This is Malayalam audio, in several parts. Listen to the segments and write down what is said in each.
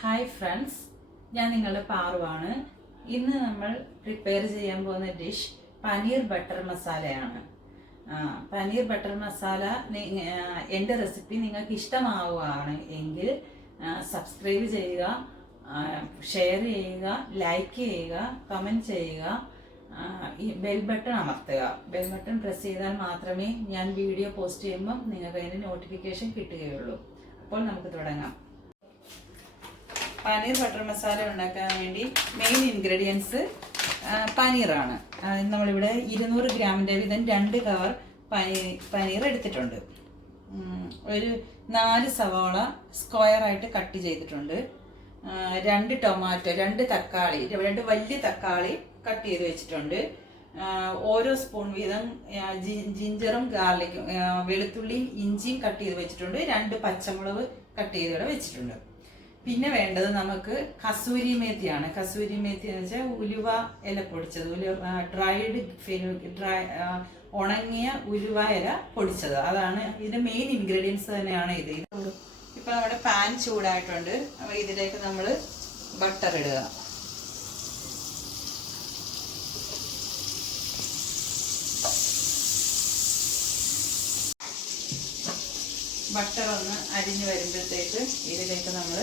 ഹായ് ഫ്രണ്ട്സ്, ഞാൻ നിങ്ങളുടെ പാറുവാണ്. ഇന്ന് നമ്മൾ പ്രിപ്പയർ ചെയ്യാൻ പോകുന്ന ഡിഷ് പനീർ ബട്ടർ മസാലയാണ്. പനീർ ബട്ടർ മസാല എൻ്റെ റെസിപ്പി നിങ്ങൾക്ക് ഇഷ്ടമാവുകയാണ് എങ്കിൽ സബ്സ്ക്രൈബ് ചെയ്യുക, ഷെയർ ചെയ്യുക, ലൈക്ക് ചെയ്യുക, കമൻറ്റ് ചെയ്യുക, ഈ ബെൽ ബട്ടൺ അമർത്തുക. ബെൽ ബട്ടൺ പ്രസ് ചെയ്താൽ മാത്രമേ ഞാൻ വീഡിയോ പോസ്റ്റ് ചെയ്യുമ്പം നിങ്ങൾക്ക് അതിൻ്റെ നോട്ടിഫിക്കേഷൻ കിട്ടുകയുള്ളൂ. അപ്പോൾ നമുക്ക് തുടങ്ങാം. പനീർ ബട്ടർ മസാല ഉണ്ടാക്കാൻ വേണ്ടി മെയിൻ ഇൻഗ്രീഡിയൻസ് പനീറാണ്. നമ്മളിവിടെ 200 ഗ്രാമിൻ്റെ വീതം 2 കവർ പനീർ എടുത്തിട്ടുണ്ട്. ഒരു 4 സവാള സ്ക്വയറായിട്ട് കട്ട് ചെയ്തിട്ടുണ്ട്. 2 ടൊമാറ്റോ, 2 തക്കാളി, 2 വലിയ തക്കാളി കട്ട് ചെയ്ത് വെച്ചിട്ടുണ്ട്. ഓരോ സ്പൂൺ വീതം ജിഞ്ചറും ഗാർലിക്കും, വെളുത്തുള്ളിയും ഇഞ്ചിയും കട്ട് ചെയ്ത് വെച്ചിട്ടുണ്ട്. 2 പച്ചമുളക് കട്ട് ചെയ്ത് വെച്ചിട്ടുണ്ട്. പിന്നെ വേണ്ടത് നമുക്ക് കസൂരി മേത്തിയാണ്. കസൂരി മേത്തി എന്ന് വെച്ചാൽ ഉലുവ ഇല പൊടിച്ചത്, ഉണങ്ങിയ ഉലുവ ഇല പൊടിച്ചത്. അതാണ് ഇതിന്റെ മെയിൻ ഇൻഗ്രീഡിയൻസ് തന്നെയാണ് ഇത്. ഇപ്പൊ നമ്മുടെ പാൻ ചൂടായിട്ടുണ്ട്. അപ്പൊ ഇതിലേക്ക് നമ്മൾ ബട്ടർ ഇടുക. ബട്ടർ ഒന്ന് അരിഞ്ഞു വരുമ്പോഴത്തേക്ക് ഇതിലേക്ക് നമ്മൾ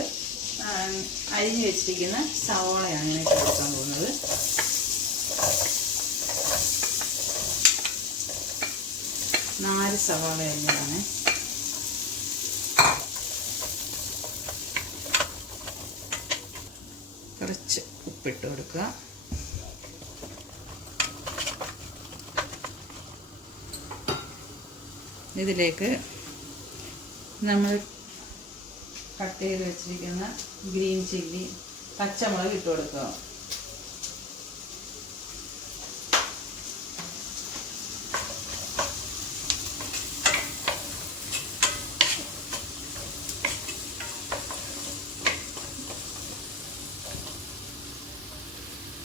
അരിഞ്ഞു വെച്ചിരിക്കുന്ന സവാളയാണ് ഇങ്ങനെ കൊടുക്കാൻ പോകുന്നത്. നാല് സവാള അരിഞ്ഞതാണ്. കുറച്ച് ഉപ്പിട്ട് കൊടുക്കുക. ഇതിലേക്ക് നമ്മൾ കട്ട് ചെയ്ത് വെച്ചിരിക്കുന്ന ഗ്രീൻ ചില്ലി, പച്ചമുളക് ഇട്ട് കൊടുക്കുക.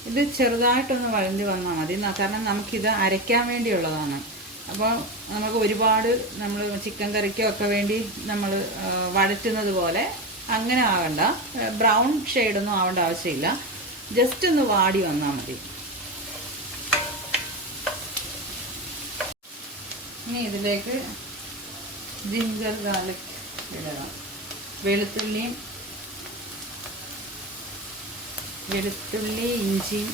ഇത് ചെറുതായിട്ടൊന്ന് വഴണ്ടി വന്നാൽ മതി, കാരണം നമുക്കിത് അരയ്ക്കാൻ വേണ്ടിയുള്ളതാണ്. അപ്പോൾ നമുക്ക് ഒരുപാട് നമ്മൾ ചിക്കൻ കറിക്കോ ഒക്കെ വേണ്ടി നമ്മൾ വഴറ്റുന്നത് പോലെ അങ്ങനെ ആകണ്ട. ബ്രൗൺ ഷെയ്ഡൊന്നും ആവേണ്ട ആവശ്യമില്ല. ജസ്റ്റ് ഒന്ന് വാടി വന്നാൽ മതി. ഇനി ഇതിലേക്ക് ജിഞ്ചർ ഗാർലിക് ഇടുക. വെളുത്തുള്ളി ഇഞ്ചിയും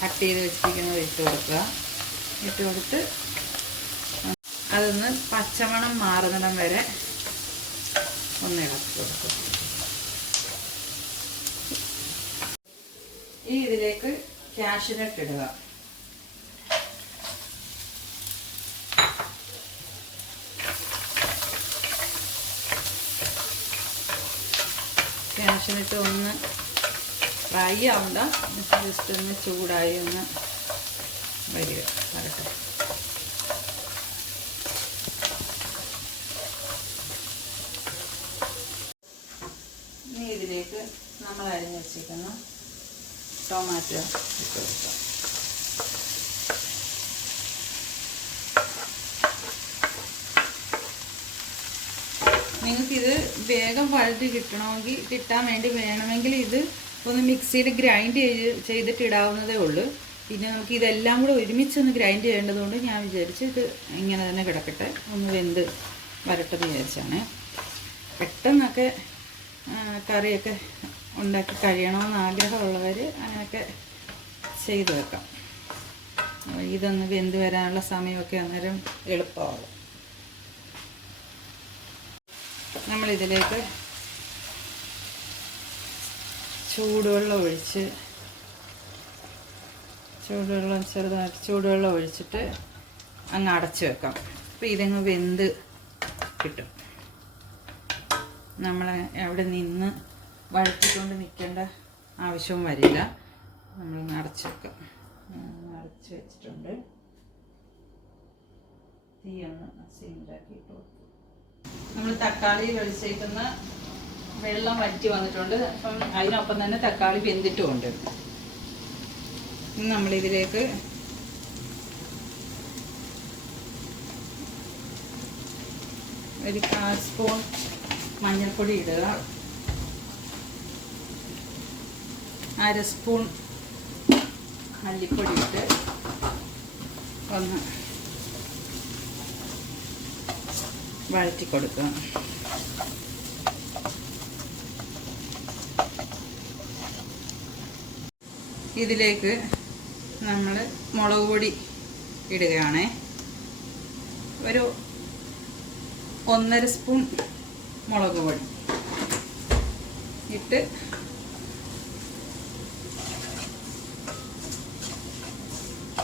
കട്ട് ചെയ്ത് വെച്ചിരിക്കുന്നത് ഇട്ട് കൊടുക്കുക. ഇട്ട് കൊടുത്ത് അതൊന്ന് പച്ചമണം മാറുന്നിടം വരെ ഒന്ന് ഇളക്കി കൊടുക്കും. ഈ ഇതിലേക്ക് കാഷ്യൂനട്ട് ഇടുക. കാഷ്യൂനട്ട് ഒന്ന് ഫ്രൈ ആവണ്ട, ജസ്റ്റ് ഒന്ന് ചൂടായി ഒന്ന് വരട്ടെ. ഇതിലേക്ക് നമ്മൾ അരിഞ്ഞ് വെച്ചിരിക്കുന്ന ടൊമാറ്റോ ഇട്ട് കൊടുക്കാം. നിങ്ങൾക്കിത് വേഗം വഴറ്റി കിട്ടാൻ വേണമെങ്കിൽ ഇത് ഒന്ന് മിക്സിയിൽ ഗ്രൈൻഡ് ചെയ്തിട്ട് ഇടാവുന്നതേ ഉള്ളൂ. പിന്നെ നമുക്ക് ഇതെല്ലാം കൂടെ ഒരുമിച്ചൊന്ന് ഗ്രൈൻഡ് ചെയ്യേണ്ടതുകൊണ്ട് ഞാൻ വിചാരിച്ച് ഇത് ഇങ്ങനെ തന്നെ കിടക്കട്ടെ, ഒന്ന് വെന്ത് വരട്ടെന്ന് വിചാരിച്ചാണ്. പെട്ടെന്നൊക്കെ കറിയൊക്കെ ഉണ്ടാക്കി കഴിയണമെന്ന് ആഗ്രഹമുള്ളവർ അങ്ങനെയൊക്കെ ചെയ്ത് വെക്കാം. ഇതൊന്ന് വെന്ത് വരാനുള്ള സമയമൊക്കെ അന്നേരം എളുപ്പമാകും. നമ്മളിതിലേക്ക് ചൂടുവെള്ളം ഒഴിച്ചിട്ട് അങ്ങ് അടച്ചു വെക്കാം. അപ്പോൾ ഇതങ്ങ് വെന്ത് കിട്ടും. നമ്മൾ അവിടെ നിന്ന് വഴറ്റിക്കൊണ്ട് നിൽക്കേണ്ട ആവശ്യവും വരില്ല. നമ്മളൊന്ന് അടച്ചു വെക്കാം. അടച്ച് വെച്ചിട്ടുണ്ട്. തീ ഒന്ന് സിമ്മിലാക്കിയിട്ട് കൊടുക്കും. നമ്മൾ തക്കാളിയിൽ ഒഴിച്ചേക്കുന്ന വെള്ളം വറ്റി വന്നിട്ടുണ്ട്. അപ്പം അതിനൊപ്പം തന്നെ തക്കാളി വെന്തിട്ടുമുണ്ട്. നമ്മളിതിലേക്ക് ഒരു 1/4 സ്പൂൺ മഞ്ഞൾപ്പൊടി ഇടുക. 1 സ്പൂൺ മല്ലിപ്പൊടി ഇട്ട് ഒന്ന് വഴറ്റി കൊടുക്കുക. ഇതിലേക്ക് നമ്മൾ മുളക് പൊടി ഇടുകയാണേ. ഒരു 1.5 സ്പൂൺ മുളക് പൊടി ഇട്ട്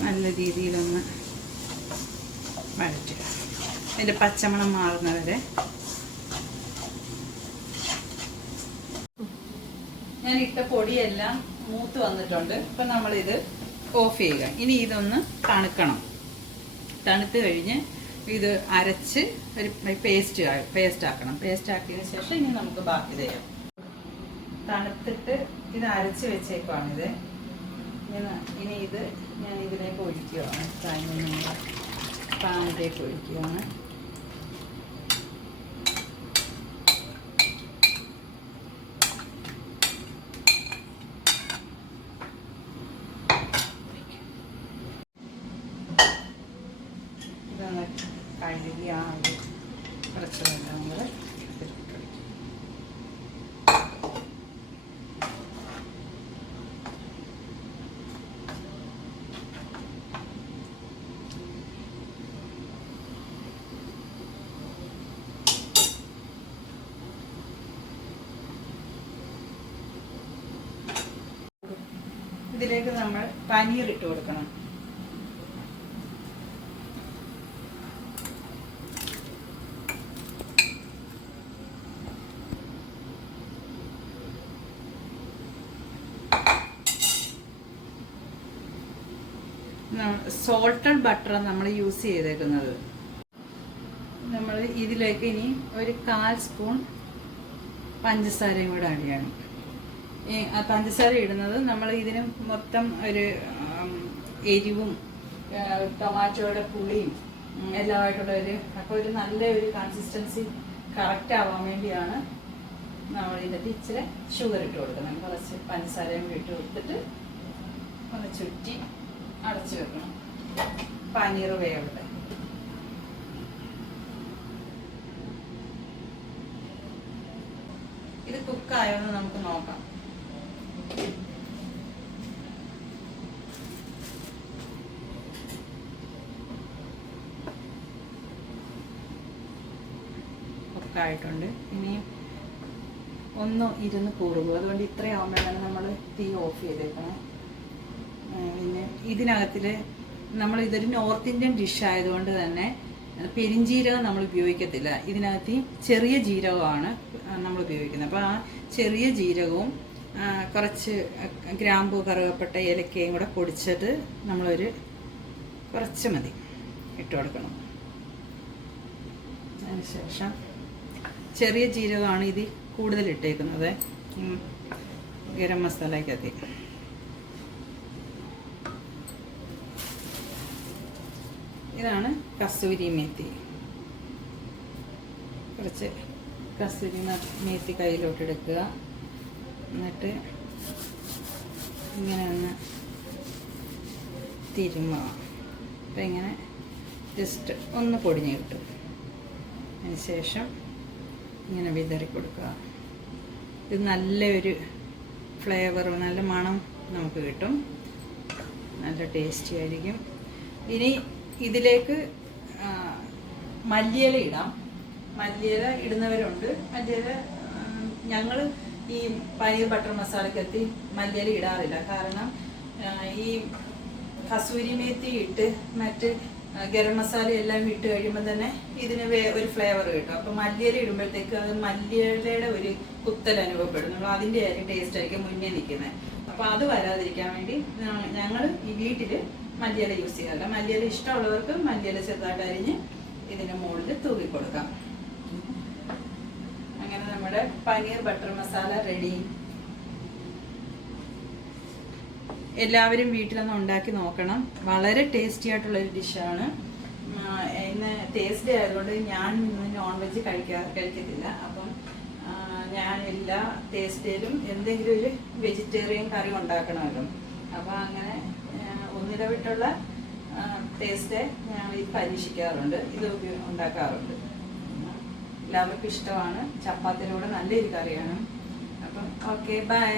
നല്ല രീതിയിലൊന്ന് വഴറ്റുക. അതിൻ്റെ പച്ചമണം മാറുന്നവരെ. ഞാൻ ഇട്ട പൊടിയെല്ലാം മൂത്ത് വന്നിട്ടുണ്ട്. ഇപ്പം നമ്മളിത് ഓഫ് ചെയ്യുക. ഇനി ഇതൊന്ന് തണുക്കണം. തണുത്ത് കഴിഞ്ഞ് ഇത് അരച്ച് ഒരു പേസ്റ്റ് ആക്കണം. പേസ്റ്റ് ആക്കിയതിന് ശേഷം ഇനി നമുക്ക് ബാക്കി ചെയ്യാം. തണുത്തിട്ട് ഇത് അരച്ച് വെച്ചേക്കുവാണിത്. ഇനി ഇത് ഞാൻ ഇതിലേക്ക് ഒഴിക്കുകയാണ്. പാനിലേക്ക് ഒഴിക്കുകയാണ്. ഇതൊന്ന് കഴുകി ആ ഒരു കുറച്ച് വെള്ളം നമ്മൾ ഇതിലേക്ക് നമ്മൾ പനീർ ഇട്ട് കൊടുക്കണം. സോൾട്ടഡ് ബട്ടർ നമ്മൾ യൂസ് ചെയ്തേക്കുന്നത്. നമ്മൾ ഇതിലേക്ക് ഇനി ഒരു 1/4 സ്പൂൺ പഞ്ചസാരയും കൂടെ ആഡ് ചെയ്യണം. ആ പഞ്ചസാര ഇടുന്നത് നമ്മൾ ഇതിന് മൊത്തം ഒരു എരിവും ടൊമാറ്റോയുടെ പുളിയും എല്ലാമായിട്ടുള്ള അപ്പോൾ ഒരു നല്ല ഒരു കൺസിസ്റ്റൻസി കറക്റ്റ് ആവാൻ വേണ്ടിയാണ് നമ്മൾ ഇതിൻ്റെ ഇച്ചിരി ഷുഗർ ഇട്ട് കൊടുക്കുന്നത്. കുറച്ച് പഞ്ചസാരയും കൂടി ഇട്ട് കൊടുത്തിട്ട് ഒന്ന് ചുറ്റി അടച്ചു വെക്കണം. പനീർ വേവട്ടെ. ഇത് കുക്കായോന്ന് നമുക്ക് നോക്കാം. കുക്കായിട്ടുണ്ട്. ഇനി ഒന്ന് ഇരുന്ന് കൂടും. അതുകൊണ്ട് ഇത്രയാവുമ്പോഴാണ് നമ്മൾ തീ ഓഫ് ചെയ്തേക്കണം. പിന്നെ ഇതിനകത്തിൽ നമ്മൾ ഇതൊരു നോർത്ത് ഇന്ത്യൻ ഡിഷ് ആയതുകൊണ്ട് തന്നെ പെരിഞ്ജീരകം നമ്മൾ ഉപയോഗിക്കത്തില്ല. ഇതിനകത്ത് ചെറിയ ജീരകമാണ് നമ്മൾ ഉപയോഗിക്കുന്നത്. അപ്പോൾ ആ ചെറിയ ജീരകവും കുറച്ച് ഗ്രാമ്പൂ, കറുവപ്പട്ട, ഏലക്കയും കൂടെ പൊടിച്ചത് നമ്മളൊരു കുറച്ച് മതി ഇട്ട് കൊടുക്കണം. അതിനുശേഷം ചെറിയ ജീരകമാണ് ഇത് കൂടുതൽ ഇട്ടേക്കുന്നത് ഗരം മസാലയ്ക്കകത്ത്. ഇതാണ് കസൂരി മേത്തി. കുറച്ച് കസൂരി മേത്തി കയ്യിലോട്ട് എടുക്കുക. എന്നിട്ട് ഇങ്ങനെ ഒന്ന് തിരുമ്മുക. അപ്പം ഇങ്ങനെ ജസ്റ്റ് ഒന്ന് പൊടിഞ്ഞ് കിട്ടും. അതിന് ശേഷം ഇങ്ങനെ വിതറി കൊടുക്കുക. ഇത് നല്ലൊരു ഫ്ലേവർ, നല്ല മണം നമുക്ക് കിട്ടും. നല്ല ടേസ്റ്റി ആയിരിക്കും. ഇനി ഇതിലേക്ക് മല്ലിയില ഇടാം. മല്ലിയില ഇടുന്നവരുണ്ട്. മല്ലിയില ഞങ്ങൾ ഈ പനീർ ബട്ടർ മസാലക്കകത്ത് മല്ലിയില ഇടാറില്ല. കാരണം ഈ കസൂരി മേത്തി ഇട്ട് മറ്റ് ഗരം മസാല എല്ലാം ഇട്ട് കഴിയുമ്പോൾ തന്നെ ഇതിന് ഒരു ഫ്ലേവർ കിട്ടും. അപ്പം മല്ലിയില ഇടുമ്പോഴത്തേക്ക് അത് മല്ലിയിലയുടെ ഒരു കുത്തൽ അനുഭവപ്പെടും. നമ്മൾ അതിൻ്റെ ടേസ്റ്റ് ആയിരിക്കും മുന്നേ നിൽക്കുന്നത്. അപ്പോൾ അത് വരാതിരിക്കാൻ വേണ്ടി ഞങ്ങൾ ഈ വീട്ടിൽ മല്ലിയില യൂസ് ചെയ്യാറില്ല. മല്ലിയില ഇഷ്ടമുള്ളവർക്ക് മല്ലിയില ചെറുതായിട്ട് അരിഞ്ഞ് ഇതിൻ്റെ മുകളിൽ തൂക്കി കൊടുക്കാം. അങ്ങനെ നമ്മുടെ പനീർ ബട്ടർ മസാല റെഡി. എല്ലാവരും വീട്ടിലൊന്ന് ഉണ്ടാക്കി നോക്കണം. വളരെ ടേസ്റ്റി ആയിട്ടുള്ളൊരു ഡിഷാണ്. ഇന്ന് ടേസ്റ്റ് ആയതുകൊണ്ട് ഞാൻ നോൺ വെജ് കഴിക്കത്തില്ല. അപ്പം ഞാൻ എല്ലാ ടേസ്റ്റിലും എന്തെങ്കിലും ഒരു വെജിറ്റേറിയൻ കറി ഉണ്ടാക്കണമല്ലോ. അപ്പോൾ അങ്ങനെ ഒന്നിടവിട്ടുള്ള ടേസ്റ്റ് ഞാൻ ഇത് പരീക്ഷിക്കാറുണ്ട്, ഇത് ഉണ്ടാക്കാറുണ്ട്. എല്ലാവർക്കും ഇഷ്ടമാണ്. ചപ്പാത്തിയുടെ കൂടെ നല്ലൊരു കറിയാണ്. അപ്പം ഓക്കെ, ബൈ.